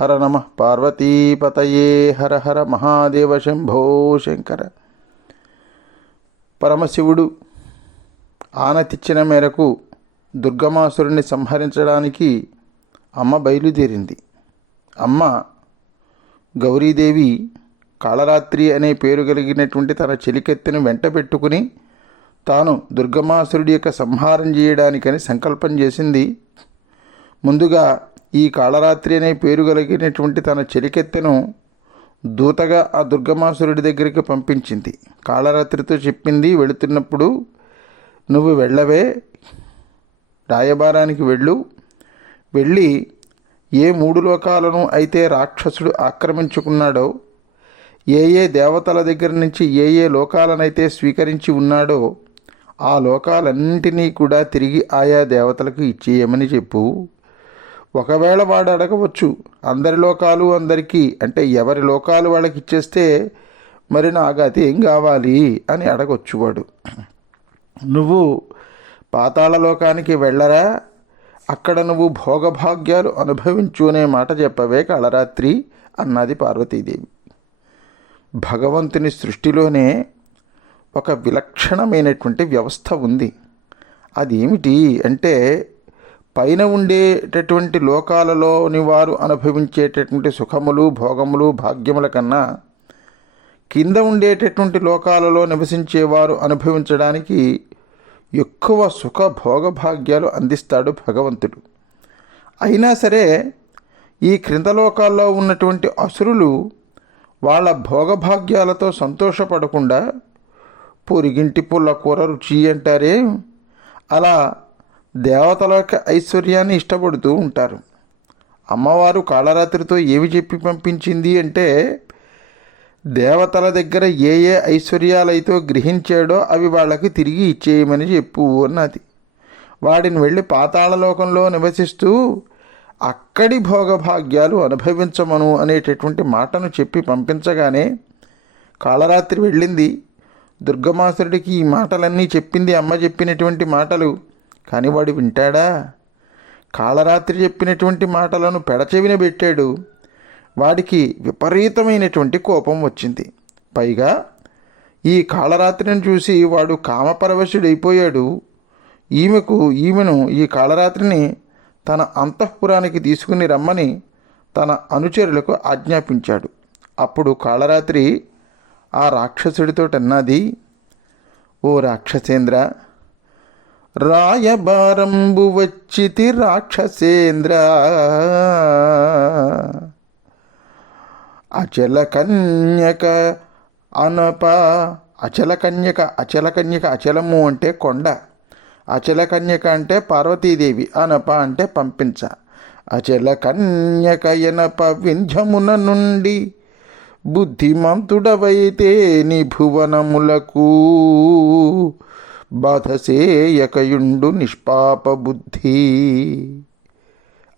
హర నమ పార్వతీపతయే హర హర మహాదేవ శంభో శంకర. పరమశివుడు ఆనతిచ్చిన మేరకు దుర్గమాసురుణ్ణి సంహరించడానికి అమ్మ బయలుదేరింది. అమ్మ గౌరీదేవి కాళరాత్రి అనే పేరు కలిగినటువంటి తన చెలికెత్తెను వెంట పెట్టుకుని తాను దుర్గమాసురుడి యొక్క సంహారం చేయడానికని సంకల్పం చేసింది. ముందుగా ఈ కాళరాత్రి అనే పేరు కలిగినటువంటి తన చెలికెత్తెను దూతగా ఆ దుర్గమాసురుడి దగ్గరికి పంపించింది. కాళరాత్రితో చెప్పింది వెళుతున్నప్పుడు నువ్వు వెళ్ళవే రాయబారానికి వెళ్ళు. వెళ్ళి ఏ మూడు లోకాలను అయితే రాక్షసుడు ఆక్రమించుకున్నాడో ఏ ఏ దేవతల దగ్గర నుంచి ఏ ఏ లోకాలనైతే స్వీకరించి ఉన్నాడో ఆ లోకాలన్నింటినీ కూడా తిరిగి ఆయా దేవతలకు ఇచ్చేయమని చెప్పు. ఒకవేళ వాడు అడగవచ్చు అందరి లోకాలు అందరికీ అంటే ఎవరి లోకాలు వాళ్ళకి ఇచ్చేస్తే మరి నాకు అది ఏం కావాలి అని అడగొచ్చు వాడు. నువ్వు పాతాళ లోకానికి వెళ్ళరా? అక్కడ నువ్వు భోగభాగ్యాలు అనుభవించు అనే మాట చెప్పవే కళరాత్రి అన్నది పార్వతీదేవి. భగవంతుని సృష్టిలోనే ఒక విలక్షణమైనటువంటి వ్యవస్థ ఉంది. అదేమిటి అంటే పైన ఉండేటటువంటి లోకాలలోని వారు అనుభవించేటటువంటి సుఖములు భోగములు భాగ్యముల కన్నా కింద ఉండేటటువంటి లోకాలలో నివసించేవారు అనుభవించడానికి ఎక్కువ సుఖ భోగభాగ్యాలు అందిస్తాడు భగవంతుడు. అయినా సరే ఈ క్రింద లోకాల్లో ఉన్నటువంటి అసురులు వాళ్ళ భోగభాగ్యాలతో సంతోషపడకుండా పొరిగింటి పుల్ల కూర రుచి అంటారే అలా దేవతల యొక్క ఐశ్వర్యాన్ని ఇష్టపడుతూ ఉంటారు. అమ్మవారు కాళరాత్రితో ఏమి చెప్పి పంపించింది అంటే దేవతల దగ్గర ఏ ఏ ఐశ్వర్యాలైతే గ్రహించాడో అవి వాళ్ళకి తిరిగి ఇచ్చేయమని చెప్పు అన్నది. వాడిని వెళ్ళి పాతాళలోకంలో నివసిస్తూ అక్కడి భోగభాగ్యాలు అనుభవించమను అనేటటువంటి మాటను చెప్పి పంపించగానే కాళరాత్రి వెళ్ళింది. దుర్గమాసురుడికి ఈ మాటలన్నీ చెప్పింది అమ్మ చెప్పినటువంటి మాటలు. కానీ వాడు వింటాడా? కాళరాత్రి చెప్పినటువంటి మాటలను పెడచెవిన పెట్టాడు. వాడికి విపరీతమైనటువంటి కోపం వచ్చింది. పైగా ఈ కాళరాత్రిని చూసి వాడు కామపరవశుడైపోయాడు. ఈమెకు ఈమెను ఈ కాళరాత్రిని తన అంతఃపురానికి తీసుకుని రమ్మని తన అనుచరులకు ఆజ్ఞాపించాడు. అప్పుడు కాళరాత్రి ఆ రాక్షసుడితో అన్నది ఓ రాక్షసేంద్ర రాయబారంబు వచ్చితి రాక్షసేంద్ర. అచల కన్యక అనప అచల కన్యక అచల కన్యక అచలము అంటే కొండ. అచల కన్యక అంటే పార్వతీదేవి అనప అంటే పంపించ. అచల కన్యక ఎనప వింధ్యమున నుండి బుద్ధిమంతుడవైతే నీ భువనములకు బాధసేయకయుండు నిష్పాప బుద్ధి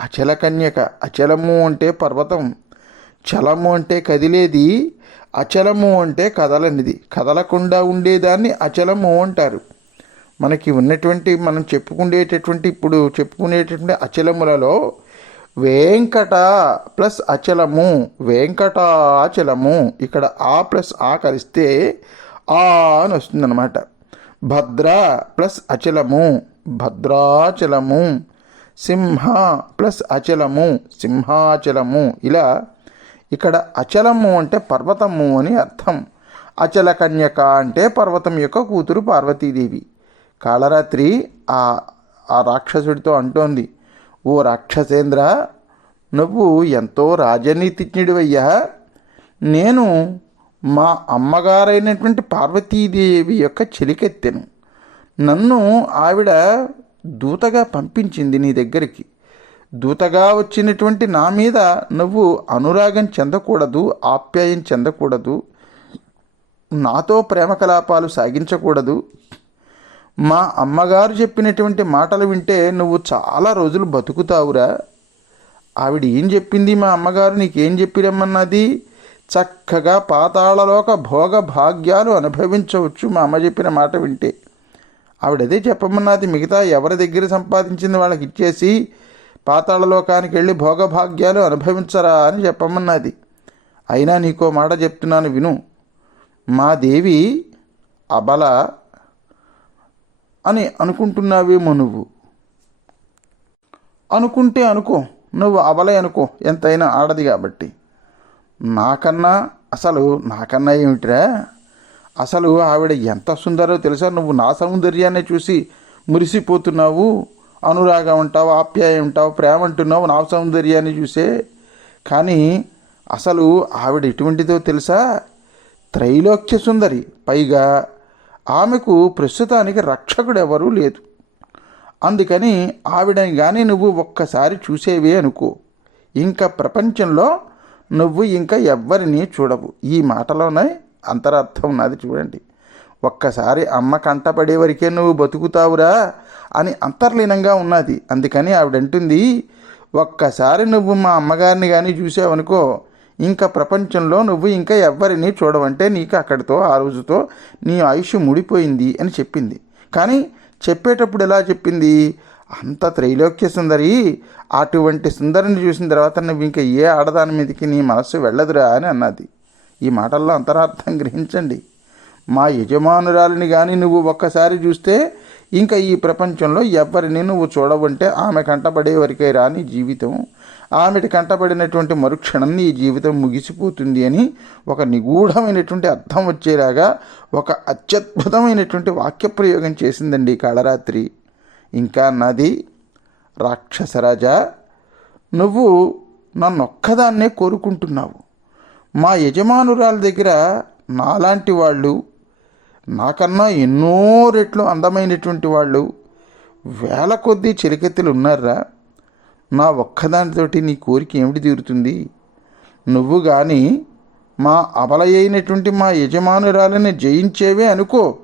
అచల కన్యక అచలము అంటే పర్వతం చలము అంటే కదిలేది అచలము అంటే కదలనిది. కదలకుండా ఉండేదాన్ని అచలము అంటారు. మనకి ఉన్నటువంటి మనం చెప్పుకునేటటువంటి ఇప్పుడు చెప్పుకునేటటువంటి అచలములలో వెంకట ప్లస్ అచలము వెంకటాచలము ఇక్కడ ఆ ప్లస్ ఆ కలిస్తే ఆ అని వస్తుందన్నమాట. భద్ర ప్లస్ అచలము. భద్రాచలము. సింహ ప్లస్ అచలము. సింహాచలము. ఇలా ఇక్కడ అచలము అంటే పర్వతము అని అర్థం. అచల కన్యక అంటే పర్వతం యొక్క కూతురు పార్వతీదేవి. కాళరాత్రి ఆ ఆ రాక్షసుడితో అంటోంది. ఓ రాక్షసేంద్ర నువ్వు ఎంతో రాజనీతిజ్ఞుడివయ్యా. నేను మా అమ్మగారైనటువంటి పార్వతీదేవి యొక్క చెలికెత్తెను. నన్ను ఆవిడ దూతగా పంపించింది నీ దగ్గరికి. దూతగా వచ్చినటువంటి నా మీద నువ్వు అనురాగం చెందకూడదు ఆప్యాయం చెందకూడదు నాతో ప్రేమ కలాపాలు సాగించకూడదు. మా అమ్మగారు చెప్పినటువంటి మాటలు వింటే నువ్వు చాలా రోజులు బతుకుతావురా. ఆవిడ ఏం చెప్పింది మా అమ్మగారు? నీకేం చెప్పిరమ్మన్నది? చక్కగా పాతాళలోక భోగ భాగ్యాలు అనుభవించవచ్చు మా అమ్మ చెప్పిన మాట వింటే. ఆవిడదే చెప్పమన్నది మిగతా ఎవరి దగ్గర సంపాదించింది వాళ్ళకి ఇచ్చేసి పాతాళలోకానికి వెళ్ళి భోగభాగ్యాలు అనుభవించరా అని చెప్పమన్నది. అయినా నీకో మాట చెప్తున్నాను విను. మా దేవి అబల అని అనుకుంటున్నావేమో నువ్వు. అనుకుంటే అనుకో. నువ్వు అబలే అనుకో. ఎంతైనా ఆడది కాబట్టి. నాకన్నా అసలు నాకన్నా ఏమిటిరా? అసలు ఆవిడ ఎంత సుందరో తెలుసా? నువ్వు నా సౌందర్యాన్ని చూసి మురిసిపోతున్నావు. అనురాగం ఉంటావు ఆప్యాయం ఉంటావు ప్రేమ అంటున్నావు నా సౌందర్యాన్ని చూసే. కానీ అసలు ఆవిడ ఎటువంటిదో తెలుసా? త్రైలోక్య సుందరి. పైగా ఆమెకు ప్రస్తుతానికి రక్షకుడు ఎవరూ లేదు. అందుకని ఆవిడని కానీ నువ్వు ఒక్కసారి చూసేవే అనుకో. ఇంకా ప్రపంచంలో నువ్వు ఇంకా ఎవ్వరిని చూడవు. ఈ మాటలోనే అంతరార్థం ఉన్నది చూడండి. ఒక్కసారి అమ్మ కంటపడే వరకే నువ్వు బతుకుతావురా అని అంతర్లీనంగా ఉన్నది. అందుకని ఆవిడంటుంది ఒక్కసారి నువ్వు మా అమ్మగారిని కానీ చూసావనుకో ఇంకా ప్రపంచంలో నువ్వు ఇంకా ఎవ్వరిని చూడవంటే నీకు అక్కడితో ఆ రోజుతో నీ ఆయుష్ ముడిపోయింది అని చెప్పింది. కానీ చెప్పేటప్పుడు ఎలా చెప్పింది? అంత త్రైలోక్య సుందరి అటువంటి సుందరిని చూసిన తర్వాత నువ్వు ఇంకా ఏ ఆడదాని మీదకి నీ మనస్సు వెళ్ళదురా అని అన్నది. ఈ మాటల్లో అంతరార్థం గ్రహించండి. మా యజమానురాలిని కానీ నువ్వు ఒక్కసారి చూస్తే ఇంకా ఈ ప్రపంచంలో ఎవరిని నువ్వు చూడవంటే ఆమె కంటపడే వరకే రాని జీవితం. ఆమెటి కంటపడినటువంటి మరుక్షణం నీ జీవితం ముగిసిపోతుంది అని ఒక నిగూఢమైనటువంటి అర్థం వచ్చేలాగా ఒక అత్యద్భుతమైనటువంటి వాక్యప్రయోగం చేసిందండి కాళరాత్రి. ఇంకా నది రాక్షసరాజా నువ్వు నన్నొక్కదాన్నే కోరుకుంటున్నావు. మా యజమానురాల దగ్గర నాలాంటి వాళ్ళు నాకన్నా ఎన్నో రెట్లు అందమైనటువంటి వాళ్ళు వేల కొద్దీ చిలికెత్తులు ఉన్నారా? నా ఒక్కదానితోటి నీ కోరిక ఏమిటి తీరుతుంది? నువ్వు కానీ మా అబలయైనటువంటి మా యజమానురాలని జయించేవే అనుకో.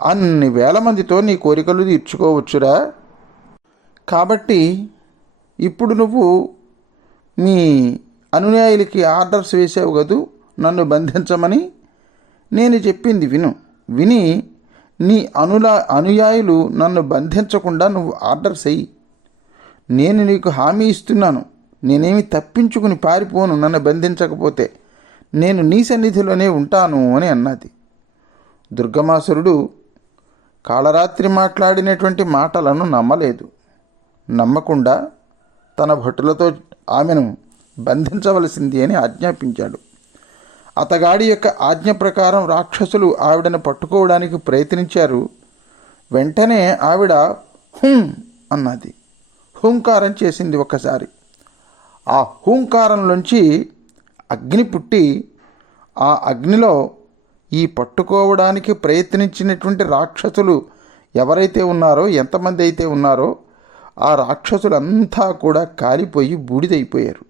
అన్ని వేల మందితో నీ కోరికలు తీర్చుకోవచ్చురా. కాబట్టి ఇప్పుడు నువ్వు మీ అనుయాయులకి ఆర్డర్స్ వేసావు కదూ? నన్ను బంధించమని నేను చెప్పింది విను. విని నీ అనులా అనుయాయులు నన్ను బంధించకుండా నువ్వు ఆర్డర్స్ అయ్యి నేను నీకు హామీ ఇస్తున్నాను. నేనేమి తప్పించుకుని పారిపోను నన్ను బంధించకపోతే. నేను నీ సన్నిధిలోనే ఉంటాను అని అన్నది. దుర్గమాసురుడు కాళరాత్రి మాట్లాడినటువంటి మాటలను నమ్మలేదు. నమ్మకుండా తన భటులతో ఆమెను బంధించవలసింది అని ఆజ్ఞాపించాడు. అతగాడి యొక్క ఆజ్ఞ ప్రకారం రాక్షసులు ఆవిడను పట్టుకోవడానికి ప్రయత్నించారు. వెంటనే ఆవిడ హుం అన్నది. హుంకారం చేసింది ఒకసారి. ఆ హూంకారంలోంచి అగ్ని పుట్టి ఆ అగ్నిలో ఈ పట్టుకోవడానికి ప్రయత్నించినటువంటి రాక్షసులు ఎవరైతే ఉన్నారో ఎంతమంది అయితే ఉన్నారో ఆ రాక్షసులంతా కూడా కాలిపోయి బూడిదైపోయారు.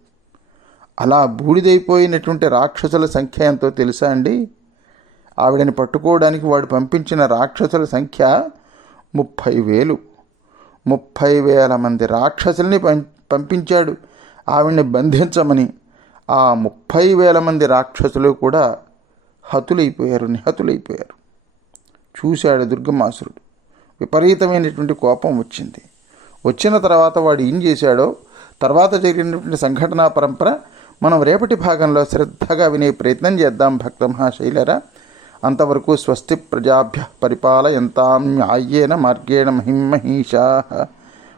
అలా బూడిదైపోయినటువంటి రాక్షసుల సంఖ్య ఎంతో తెలుసా అండి? ఆవిడని పట్టుకోవడానికి వాడు పంపించిన రాక్షసుల సంఖ్య ముప్పై వేలు ముప్పై వేల మంది రాక్షసుల్ని పం పంపించాడు. ఆవిడ్ని బంధించమని ఆ ముప్పై వేల మంది రాక్షసులు కూడా హతులైపోయారు నిహతులైపోయారు. చూశాడు దుర్గమాసురుడు. విపరీతమైనటువంటి కోపం వచ్చింది. వచ్చిన తర్వాత వాడు ఏం చేశాడో తర్వాత జరిగినటువంటి సంఘటనా పరంపర మనం రేపటి భాగంలో శ్రద్ధగా వినే ప్రయత్నం చేద్దాం భక్త మహాశైలరా. అంతవరకు స్వస్తి ప్రజాభ్య పరిపాలయంతాం న్యాయేన మార్గేణ మహిమహీషా